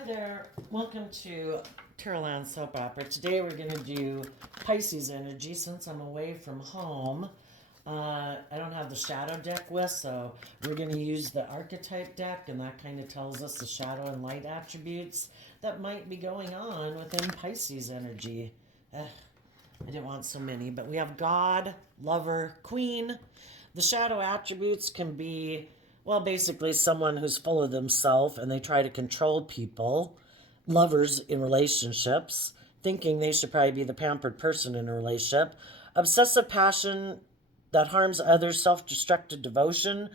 Hi there. Welcome to Terraland Soap Opera. Today we're going to do Pisces energy since I'm away from home. I don't have the shadow deck with, so we're going to use the archetype deck, and that kind of tells us the shadow and light attributes that might be going on within Pisces energy. I didn't want so many, but we have God, Lover, Queen. The shadow attributes can be, well, basically someone who's full of themselves and they try to control people, lovers in relationships, thinking they should probably be the pampered person in a relationship, obsessive passion that harms others, self destructive devotion,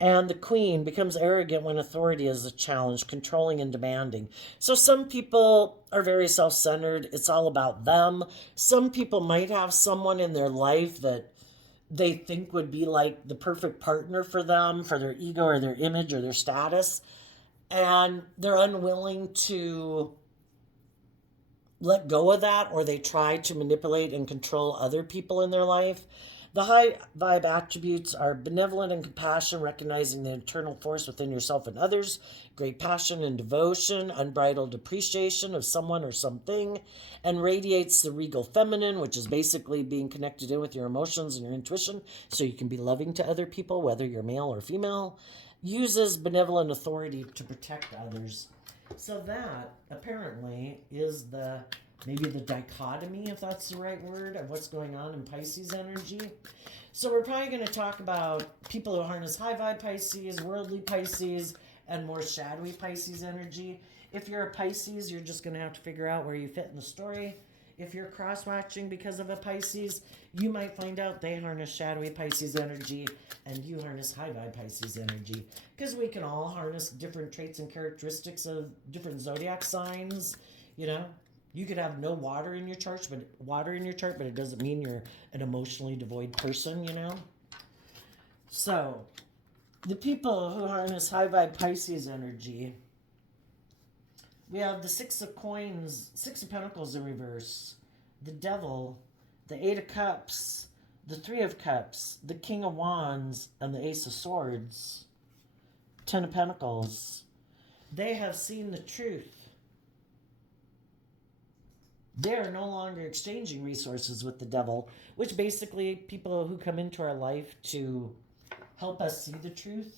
and the queen becomes arrogant when authority is a challenge, controlling and demanding. So some people are very self centered. It's all about them. Some people might have someone in their life that they think would be like the perfect partner for them, for their ego or their image or their status. And they're unwilling to let go of that, or they try to manipulate and control other people in their life. The high vibe attributes are benevolent and compassion, recognizing the internal force within yourself and others, great passion and devotion, unbridled appreciation of someone or something, and radiates the regal feminine, which is basically being connected in with your emotions and your intuition so you can be loving to other people, whether you're male or female, uses benevolent authority to protect others. So that apparently is maybe the dichotomy, if that's the right word, of what's going on in Pisces energy. So we're probably going to talk about people who harness high vibe Pisces, worldly Pisces, and more shadowy Pisces energy. If you're a Pisces, you're just going to have to figure out where you fit in the story. If you're cross-watching because of a Pisces, you might find out they harness shadowy Pisces energy and you harness high vibe Pisces energy. Because we can all harness different traits and characteristics of different zodiac signs. You know, you could have no water in your chart, but it doesn't mean you're an emotionally devoid person, you know? So, the people who harness high vibe Pisces energy, we have the Six of Coins, Six of Pentacles in reverse, the Devil, the Eight of Cups, the Three of Cups, the King of Wands, and the Ace of Swords, Ten of Pentacles. They have seen the truth. They are no longer exchanging resources with the devil, which basically people who come into our life to help us see the truth.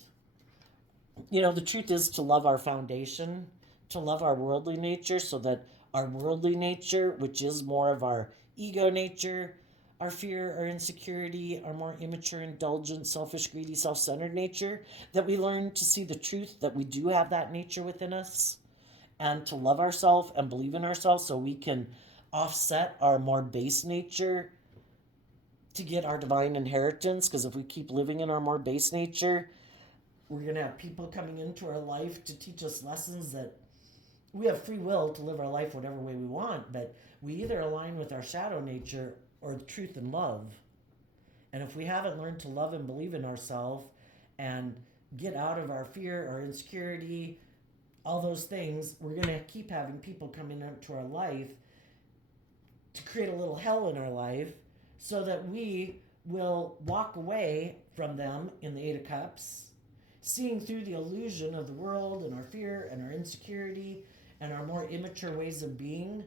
You know, the truth is to love our foundation, to love our worldly nature, so that our worldly nature, which is more of our ego nature, our fear, our insecurity, our more immature, indulgent, selfish, greedy, self-centered nature, that we learn to see the truth that we do have that nature within us, and to love ourselves and believe in ourselves so we can offset our more base nature to get our divine inheritance. Because if we keep living in our more base nature, we're going to have people coming into our life to teach us lessons that we have free will to live our life whatever way we want, but we either align with our shadow nature or truth and love. And if we haven't learned to love and believe in ourselves and get out of our fear, our insecurity, all those things, we're going to keep having people coming into our life to create a little hell in our life so that we will walk away from them in the Eight of Cups, seeing through the illusion of the world and our fear and our insecurity and our more immature ways of being,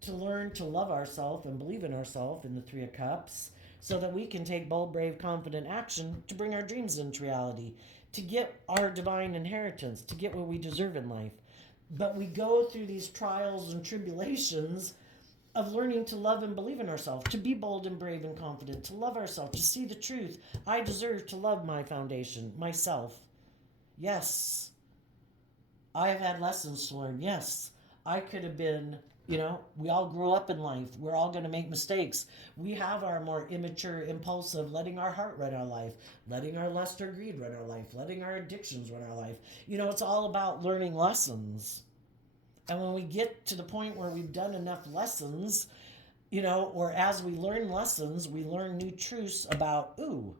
to learn to love ourselves and believe in ourselves in the Three of Cups, so that we can take bold, brave, confident action to bring our dreams into reality, to get our divine inheritance, to get what we deserve in life. But we go through these trials and tribulations of learning to love and believe in ourselves, to be bold and brave and confident, to love ourselves, to see the truth. I deserve to love my foundation, myself. Yes, I have had lessons to learn. Yes, I could have been, you know, we all grow up in life. We're all going to make mistakes. We have our more immature, impulsive, letting our heart run our life, letting our lust or greed run our life, letting our addictions run our life. You know, it's all about learning lessons. And when we get to the point where we've done enough lessons, you know, or as we learn lessons, we learn new truths about, ooh,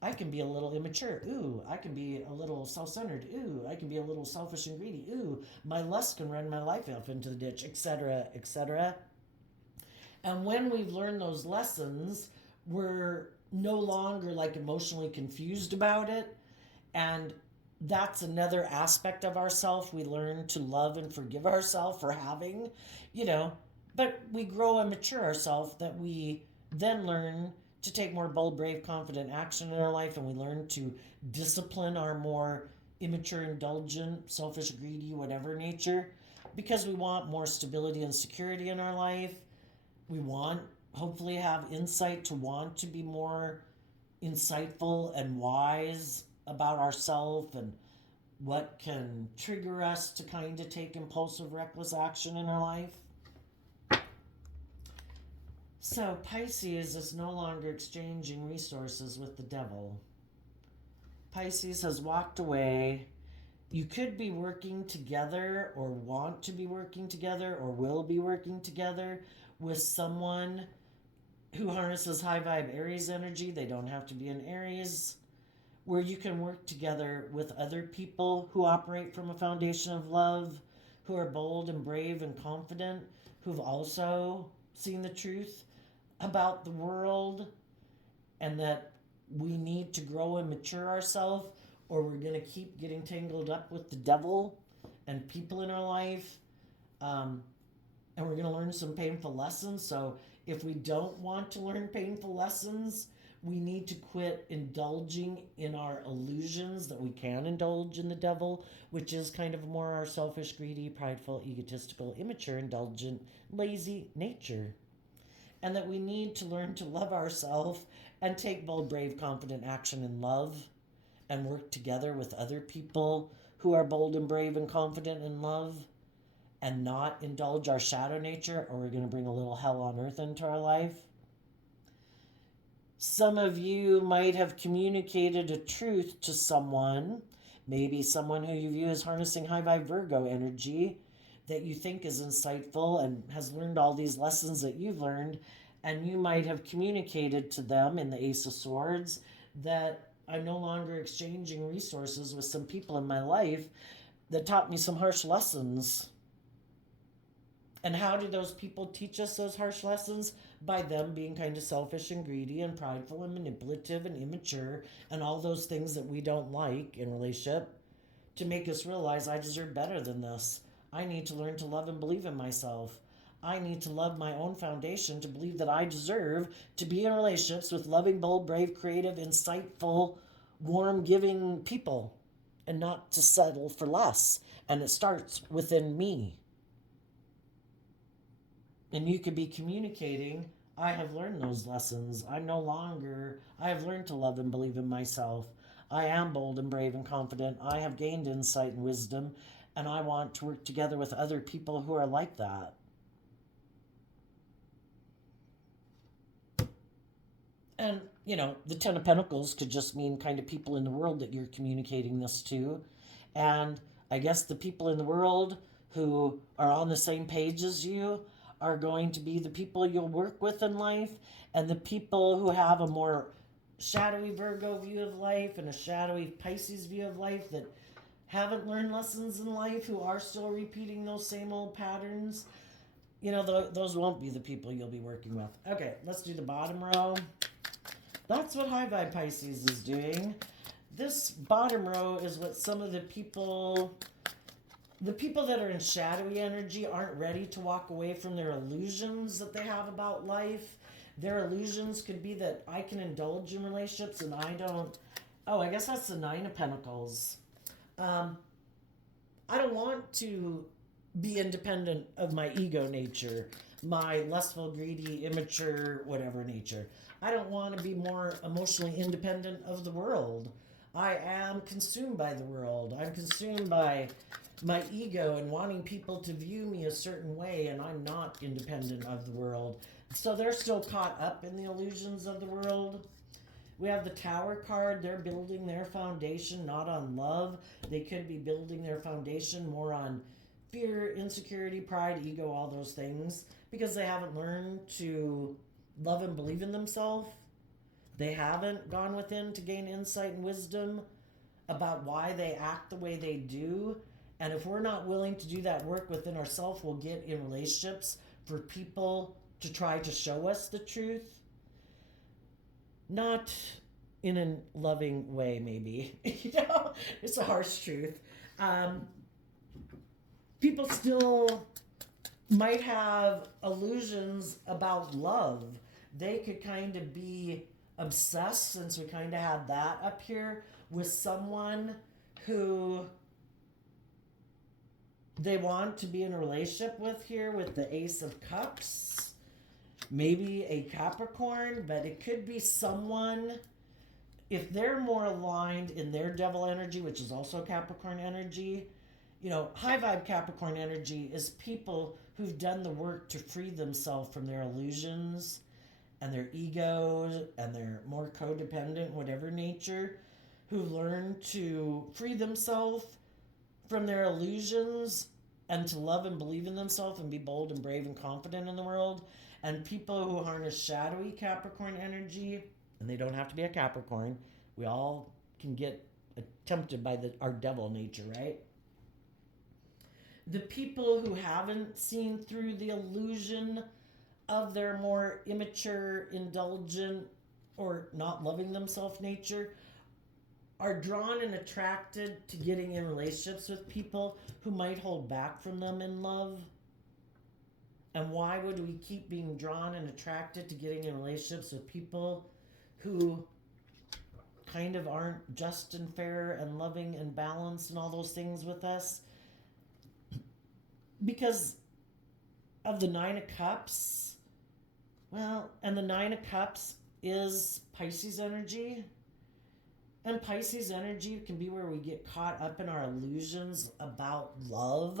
I can be a little immature. Ooh, I can be a little self-centered. Ooh, I can be a little selfish and greedy. Ooh, my lust can run my life off into the ditch, etc., etc. And when we've learned those lessons, we're no longer like emotionally confused about it. And that's another aspect of ourself we learn to love and forgive ourselves for having, you know, but we grow and mature ourselves that we then learn to take more bold, brave, confident action in our life, and we learn to discipline our more immature, indulgent, selfish, greedy, whatever nature, because we want more stability and security in our life. We want, hopefully, have insight to want to be more insightful and wise about ourselves and what can trigger us to kind of take impulsive, reckless action in our life. So, Pisces is no longer exchanging resources with the devil. Pisces has walked away. You could be working together, or want to be working together, or will be working together with someone who harnesses high vibe Aries energy. They don't have to be an Aries, where you can work together with other people who operate from a foundation of love, who are bold and brave and confident, who've also seen the truth about the world, and that we need to grow and mature ourselves, or we're going to keep getting tangled up with the devil and people in our life. And we're going to learn some painful lessons. So if we don't want to learn painful lessons, we need to quit indulging in our illusions that we can indulge in the devil, which is kind of more our selfish, greedy, prideful, egotistical, immature, indulgent, lazy nature. And that we need to learn to love ourselves and take bold, brave, confident action in love, and work together with other people who are bold and brave and confident in love, and not indulge our shadow nature, or we're going to bring a little hell on earth into our life. Some of you might have communicated a truth to someone, maybe someone who you view as harnessing high vibe Virgo energy, that you think is insightful and has learned all these lessons that you've learned, and you might have communicated to them in the Ace of Swords that I'm no longer exchanging resources with some people in my life that taught me some harsh lessons. And how do those people teach us those harsh lessons? By them being kind of selfish and greedy and prideful and manipulative and immature and all those things that we don't like in relationship, to make us realize I deserve better than this. I need to learn to love and believe in myself. I need to love my own foundation to believe that I deserve to be in relationships with loving, bold, brave, creative, insightful, warm, giving people, and not to settle for less. And it starts within me. And you could be communicating, I have learned those lessons. I have learned to love and believe in myself. I am bold and brave and confident. I have gained insight and wisdom, and I want to work together with other people who are like that. And, the Ten of Pentacles could just mean kind of people in the world that you're communicating this to. And I guess the people in the world who are on the same page as you are going to be the people you'll work with in life, and the people who have a more shadowy Virgo view of life and a shadowy Pisces view of life that haven't learned lessons in life, who are still repeating those same old patterns. Those won't be the people you'll be working with. Okay, let's do the bottom row. That's what High Vibe Pisces is doing. This bottom row is what some of the people that are in shadowy energy aren't ready to walk away from their illusions that they have about life. Their illusions could be that I can indulge in relationships and I don't. Oh, I guess that's the Nine of Pentacles. I don't want to be independent of my ego nature, my lustful, greedy, immature, whatever nature. I don't want to be more emotionally independent of the world. I am consumed by the world. I'm consumed by my ego and wanting people to view me a certain way, and I'm not independent of the world. So they're still caught up in the illusions of the world. We have the Tower card. They're building their foundation not on love. They could be building their foundation more on fear, insecurity, pride, ego, all those things, because they haven't learned to love and believe in themselves. They haven't gone within to gain insight and wisdom about why they act the way they do. And if we're not willing to do that work within ourselves, we'll get in relationships for people to try to show us the truth. Not in a loving way, maybe. It's a harsh truth. Um, People still might have illusions about love. They could kind of be obsessed, since we kind of had that up here, with someone who they want to be in a relationship with, here with the Ace of Cups. Maybe a Capricorn, but it could be someone, if they're more aligned in their devil energy, which is also Capricorn energy. High vibe Capricorn energy is people who've done the work to free themselves from their illusions and their egos and their more codependent, whatever nature, who learn to free themselves from their illusions and to love and believe in themselves and be bold and brave and confident in the world. And people who harness shadowy Capricorn energy, and they don't have to be a Capricorn. We all can get tempted by our devil nature, right? The people who haven't seen through the illusion of their more immature, indulgent, or not loving themselves nature are drawn and attracted to getting in relationships with people who might hold back from them in love. And why would we keep being drawn and attracted to getting in relationships with people who kind of aren't just and fair and loving and balanced and all those things with us? Because of the Nine of Cups. Well, and the Nine of Cups is Pisces energy. And Pisces energy can be where we get caught up in our illusions about love.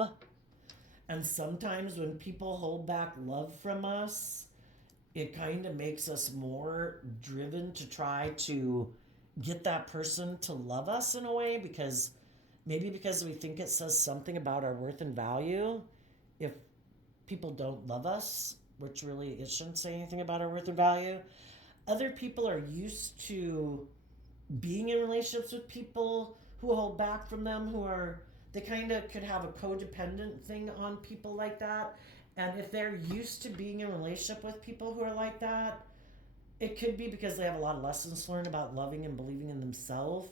And sometimes when people hold back love from us, it kind of makes us more driven to try to get that person to love us in a way, because maybe because we think it says something about our worth and value if people don't love us, which really it shouldn't say anything about our worth and value. Other people are used to being in relationships with people who hold back from them, they kind of could have a codependent thing on people like that. And if they're used to being in a relationship with people who are like that, it could be because they have a lot of lessons learned about loving and believing in themselves.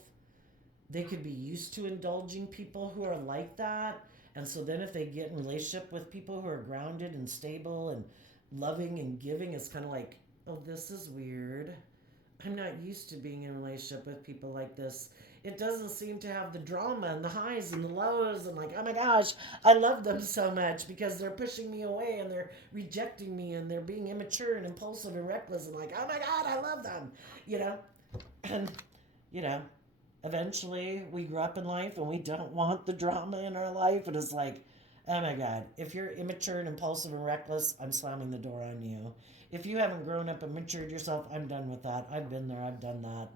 They could be used to indulging people who are like that. And so then if they get in a relationship with people who are grounded and stable and loving and giving, it's kind of like, oh, this is weird. I'm not used to being in a relationship with people like this. It doesn't seem to have the drama and the highs and the lows and like, oh my gosh, I love them so much because they're pushing me away and they're rejecting me and they're being immature and impulsive and reckless and like, oh my God, I love them, And, eventually we grow up in life and we don't want the drama in our life. And it's like, oh my God, if you're immature and impulsive and reckless, I'm slamming the door on you. If you haven't grown up and matured yourself, I'm done with that. I've been there. I've done that.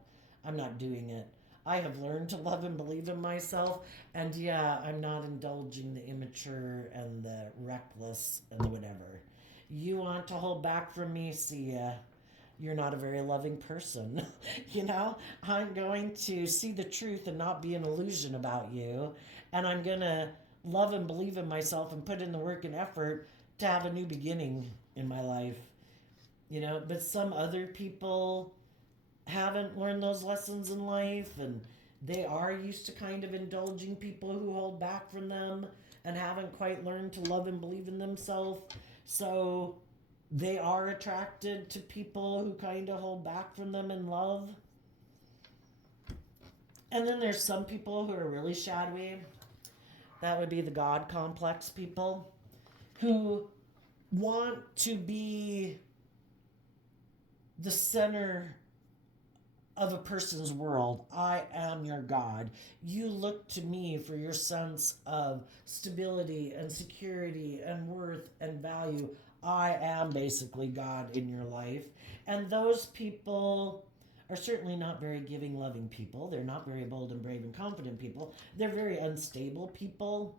I'm not doing it. I have learned to love and believe in myself. And yeah, I'm not indulging the immature and the reckless and the whatever. You want to hold back from me? See ya. You're not a very loving person. I'm going to see the truth and not be an illusion about you. And I'm going to love and believe in myself and put in the work and effort to have a new beginning in my life. But some other people haven't learned those lessons in life, and they are used to kind of indulging people who hold back from them and haven't quite learned to love and believe in themselves. So they are attracted to people who kind of hold back from them in love. And then there's some people who are really shadowy. That would be the God complex people who want to be the center of a person's world. I am your God. You look to me for your sense of stability and security and worth and value. I am basically God in your life. And those people are certainly not very giving, loving people. They're not very bold and brave and confident people. They're very unstable people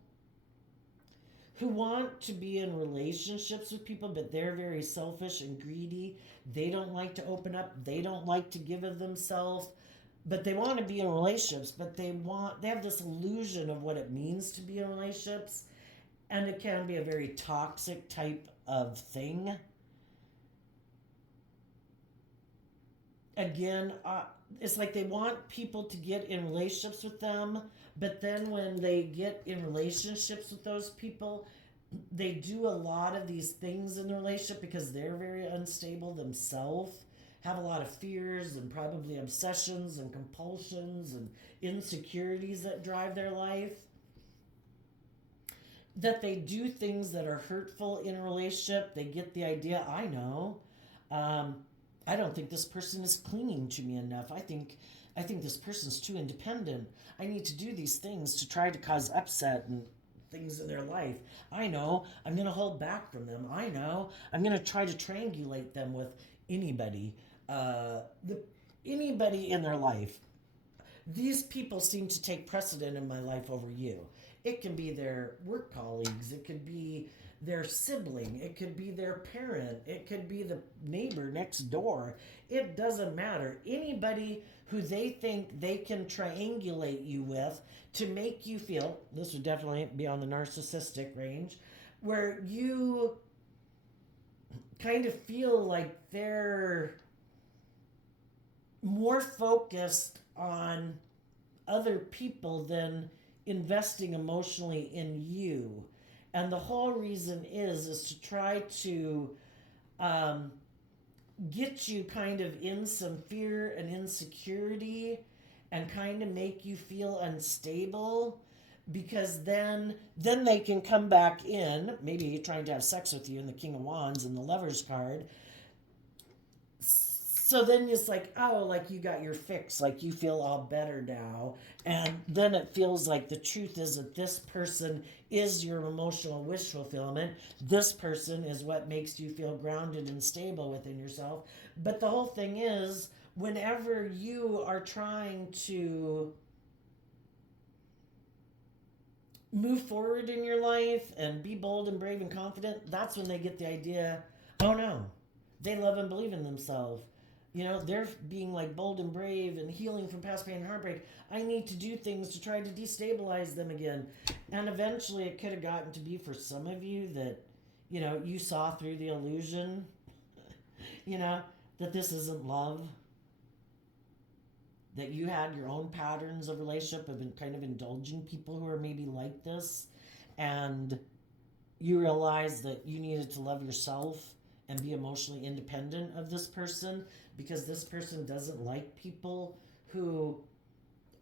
who want to be in relationships with people, but they're very selfish and greedy. They don't like to open up. They don't like to give of themselves, but they want to be in relationships, but they have this illusion of what it means to be in relationships, and it can be a very toxic type of thing. again, it's like they want people to get in relationships with them, but then when they get in relationships with those people, they do a lot of these things in the relationship because they're very unstable themselves, have a lot of fears and probably obsessions and compulsions and insecurities that drive their life, that they do things that are hurtful in a relationship. They get the idea, I know, um, I don't think this person is clinging to me enough. I think this person's too independent. I need to do these things to try to cause upset and things in their life. I know I'm going to hold back from them. I know I'm going to try to triangulate them with anybody, the anybody in their life. These people seem to take precedent in my life over you. It can be their work colleagues, it could be their sibling, it could be their parent, it could be the neighbor next door. It doesn't matter. Anybody who they think they can triangulate you with to make you feel, this would definitely be on the narcissistic range, where you kind of feel like they're more focused on other people than investing emotionally in you. And the whole reason is to try to um, get you kind of in some fear and insecurity and kind of make you feel unstable, because then they can come back in, maybe trying to have sex with you in the King of Wands and the Lover's card. So then it's like, oh, like you got your fix, like you feel all better now. And then it feels like the truth is that this person is your emotional wish fulfillment. This person is what makes you feel grounded and stable within yourself. But the whole thing is, whenever you are trying to move forward in your life and be bold and brave and confident, that's when they get the idea, oh no, they love and believe in themselves. They're being like bold and brave and healing from past pain and heartbreak. I need to do things to try to destabilize them again. And eventually it could have gotten to be for some of you that, you saw through the illusion, that this isn't love. That you had your own patterns of relationship of kind of indulging people who are maybe like this. And you realized that you needed to love yourself and be emotionally independent of this person, because this person doesn't like people who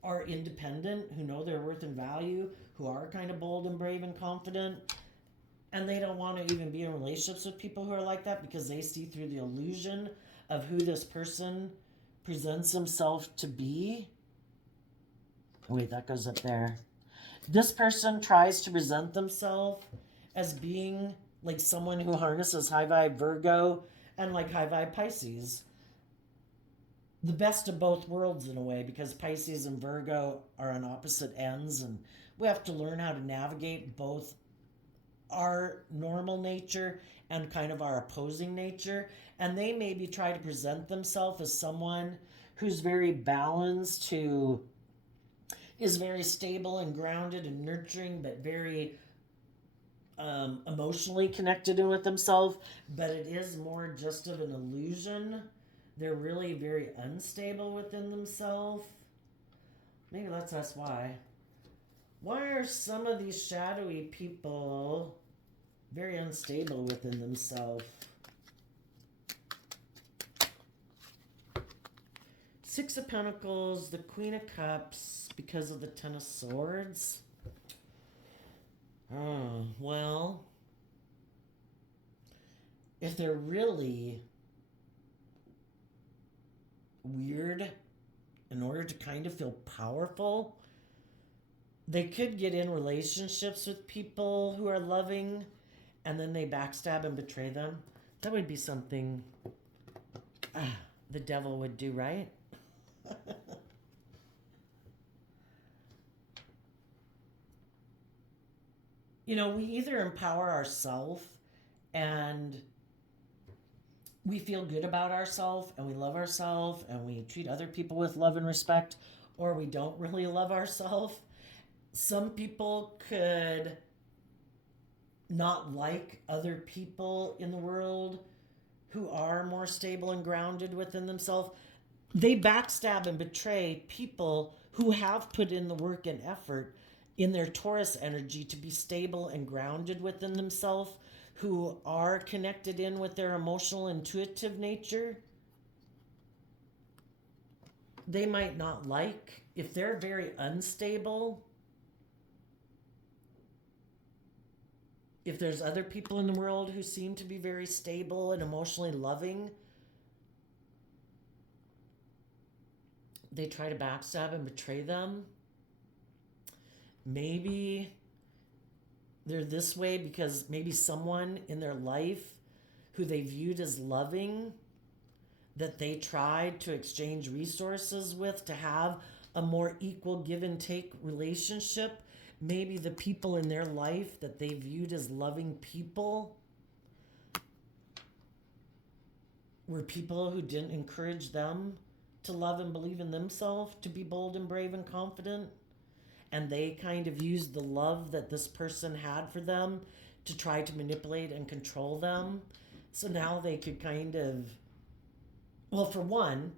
are independent, who know their worth and value, who are kind of bold and brave and confident. And they don't want to even be in relationships with people who are like that because they see through the illusion of who this person presents himself to be. Oh, wait, that goes up there. This person tries to present themselves as being like someone who harnesses high vibe Virgo and like high vibe Pisces. The best of both worlds in a way, because Pisces and Virgo are on opposite ends, and we have to learn how to navigate both our normal nature and kind of our opposing nature. And they maybe try to present themselves as someone who's very balanced, who is very stable and grounded and nurturing, but very emotionally connected in with themselves. But it is more just of an illusion. They're really very unstable within themselves. Maybe that's why. Why are some of these shadowy people very unstable within themselves? Six of Pentacles, the Queen of Cups, because of the Ten of Swords. Oh, well, if they're really weird, in order to kind of feel powerful, they could get in relationships with people who are loving and then they backstab and betray them. That would be something the devil would do, right? We either empower ourselves and we feel good about ourselves and we love ourselves and we treat other people with love and respect, or we don't really love ourselves. Some people could not like other people in the world who are more stable and grounded within themselves. They backstab and betray people who have put in the work and effort in their Taurus energy to be stable and grounded within themselves, who are connected in with their emotional, intuitive nature. They might not like, if they're very unstable, if there's other people in the world who seem to be very stable and emotionally loving, they try to backstab and betray them. Maybe they're this way because maybe someone in their life who they viewed as loving, that they tried to exchange resources with to have a more equal give and take relationship. Maybe the people in their life that they viewed as loving people were people who didn't encourage them to love and believe in themselves, to be bold and brave and confident. And they kind of used the love that this person had for them to try to manipulate and control them. So now they could kind of, well, for one,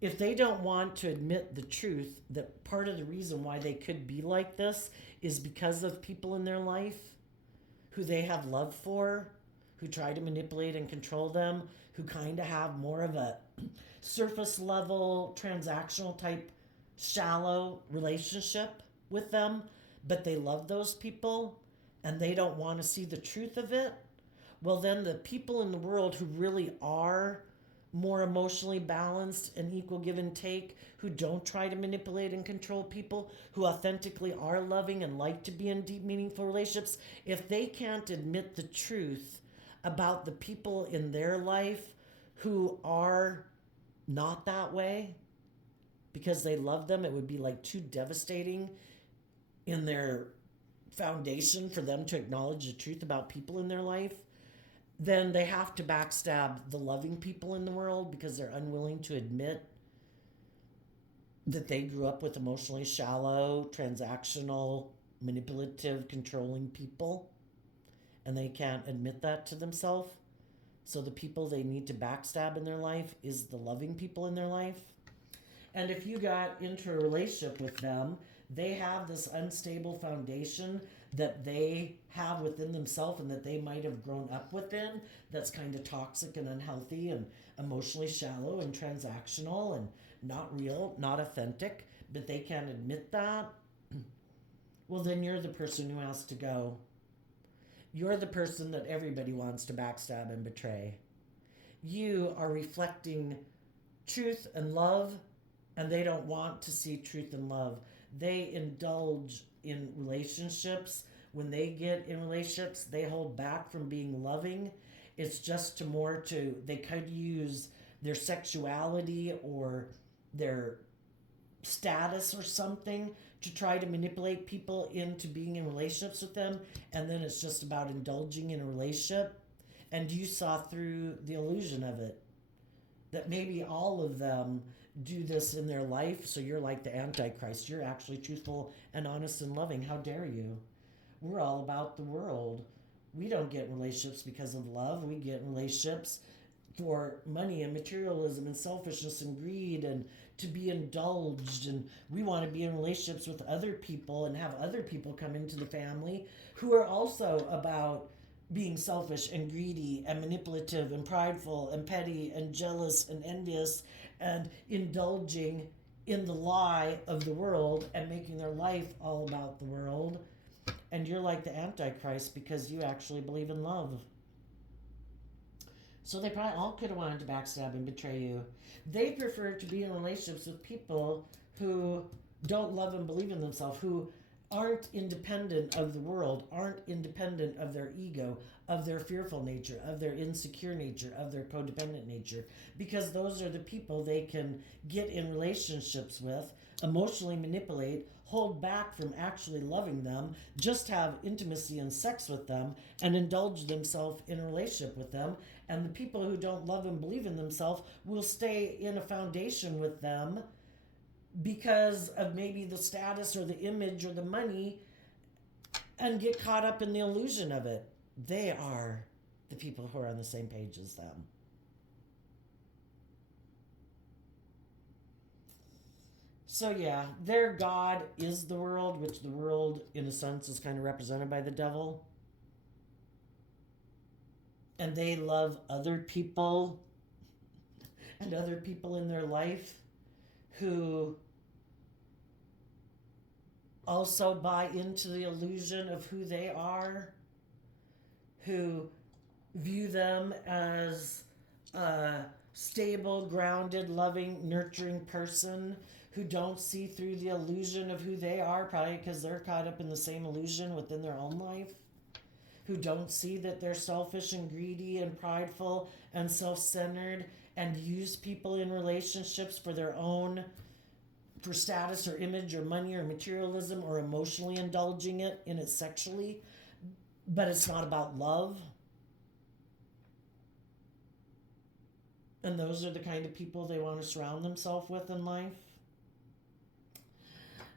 if they don't want to admit the truth, that part of the reason why they could be like this is because of people in their life who they have love for, who try to manipulate and control them, who kind of have more of a surface level, transactional type, shallow relationship with them, but they love those people and they don't want to see the truth of it. Well, then the people in the world who really are more emotionally balanced and equal give and take, who don't try to manipulate and control people, who authentically are loving and like to be in deep, meaningful relationships, if they can't admit the truth about the people in their life who are not that way because they love them, it would be like too devastating in their foundation for them to acknowledge the truth about people in their life. Then they have to backstab the loving people in the world because they're unwilling to admit that they grew up with emotionally shallow, transactional, manipulative, controlling people. And they can't admit that to themselves. So the people they need to backstab in their life is the loving people in their life. And if you got into a relationship with them, they have this unstable foundation that they have within themselves and that they might have grown up within, that's kind of toxic and unhealthy and emotionally shallow and transactional and not real, not authentic, but they can't admit that. Well, then you're the person who has to go. You're the person that everybody wants to backstab and betray. You are reflecting truth and love, and they don't want to see truth and love. They indulge in relationships. When they get in relationships, they hold back from being loving. It's just they could use their sexuality or their status or something to try to manipulate people into being in relationships with them. And then it's just about indulging in a relationship. And you saw through the illusion of it that maybe all of them do this in their life. So you're like the Antichrist. You're actually truthful and honest and loving. How dare you? We're all about the world. We don't get in relationships because of love. We get in relationships for money and materialism and selfishness and greed and to be indulged. And we want to be in relationships with other people and have other people come into the family who are also about being selfish and greedy and manipulative and prideful and petty and jealous and envious and indulging in the lie of the world and making their life all about the world. And you're like the Antichrist because you actually believe in love. So they probably all could have wanted to backstab and betray you. They prefer to be in relationships with people who don't love and believe in themselves, who aren't independent of the world, aren't independent of their ego, of their fearful nature, of their insecure nature, of their codependent nature, because those are the people they can get in relationships with, emotionally manipulate, hold back from actually loving them, just have intimacy and sex with them, and indulge themselves in a relationship with them. And the people who don't love and believe in themselves will stay in a foundation with them because of maybe the status or the image or the money and get caught up in the illusion of it. They are the people who are on the same page as them. So yeah, their God is the world, which the world, in a sense, is kind of represented by the devil. And they love other people and other people in their life who also buy into the illusion of who they are, who view them as a stable, grounded, loving, nurturing person, who don't see through the illusion of who they are, probably because they're caught up in the same illusion within their own life, who don't see that they're selfish and greedy and prideful and self centered and use people in relationships for their own, for status or image or money or materialism, or emotionally indulging it in it sexually, but it's not about love. And those are the kind of people they want to surround themselves with in life.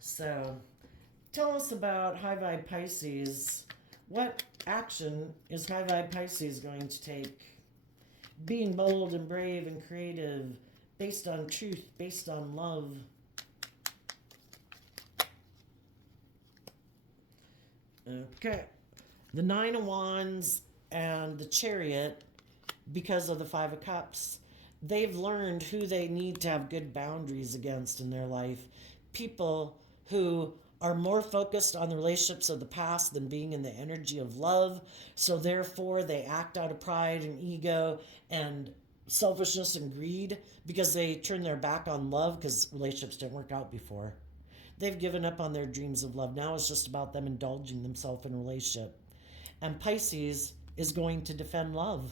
So, tell us about High Vibe Pisces. What action is High Vibe Pisces going to take? Being bold and brave and creative, based on truth, based on love. Okay. The Nine of Wands and the Chariot, because of the Five of Cups, they've learned who they need to have good boundaries against in their life. People who are more focused on the relationships of the past than being in the energy of love. So therefore, they act out of pride and ego and selfishness and greed because they turn their back on love because relationships didn't work out before. They've given up on their dreams of love. Now it's just about them indulging themselves in a relationship. And Pisces is going to defend love.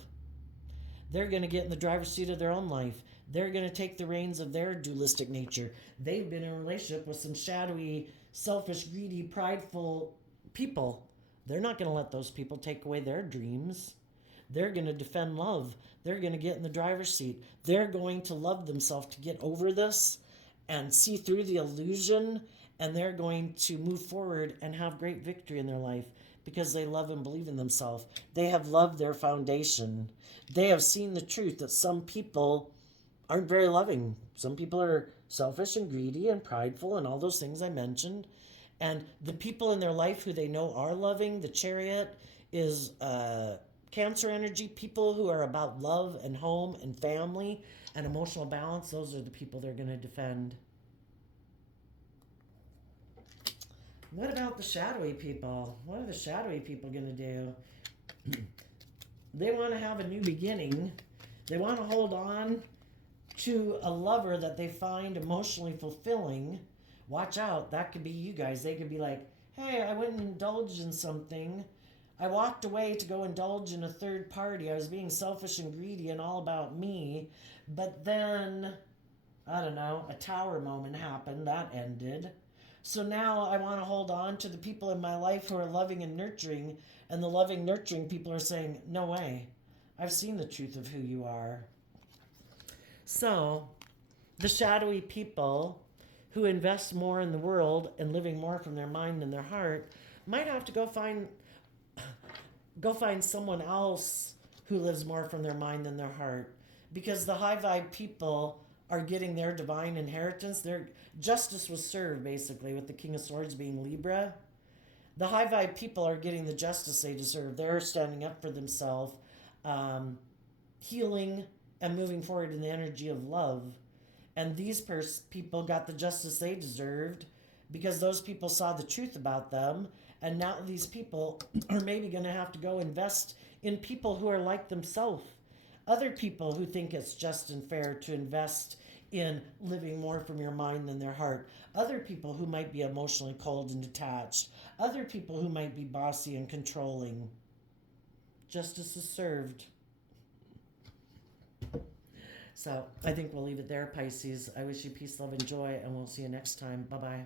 They're going to get in the driver's seat of their own life. They're going to take the reins of their dualistic nature. They've been in a relationship with some shadowy, selfish, greedy, prideful people. They're not going to let those people take away their dreams. They're going to defend love. They're going to get in the driver's seat. They're going to love themselves to get over this and see through the illusion, and they're going to move forward and have great victory in their life because they love and believe in themselves. They have loved their foundation. They have seen the truth that some people aren't very loving. Some people are selfish and greedy and prideful and all those things I mentioned. And the people in their life who they know are loving, the Chariot is Cancer energy, people who are about love and home and family and emotional balance. Those are the people they're going to defend. What about the shadowy people? What are the shadowy people going to do? They want to have a new beginning. They want to hold on to a lover that they find emotionally fulfilling. Watch out, that could be you guys. They could be like, hey, I went and indulged in something. I walked away to go indulge in a third party. I was being selfish and greedy and all about me. But then, I don't know, a tower moment happened. That ended. So now I want to hold on to the people in my life who are loving and nurturing. And the loving, nurturing people are saying, no way. I've seen the truth of who you are. So, the shadowy people who invest more in the world and living more from their mind and their heart might have to go find someone else who lives more from their mind than their heart, because the high vibe people are getting their divine inheritance. Their justice was served basically with the King of Swords being Libra. The high vibe people are getting the justice they deserve. They're standing up for themselves, healing and moving forward in the energy of love. And these people got the justice they deserved because those people saw the truth about them. And now these people are maybe going to have to go invest in people who are like themselves. Other people who think it's just and fair to invest in living more from your mind than their heart. Other people who might be emotionally cold and detached. Other people who might be bossy and controlling. Justice is served. So I think we'll leave it there, Pisces. I wish you peace, love, and joy, and we'll see you next time. Bye-bye.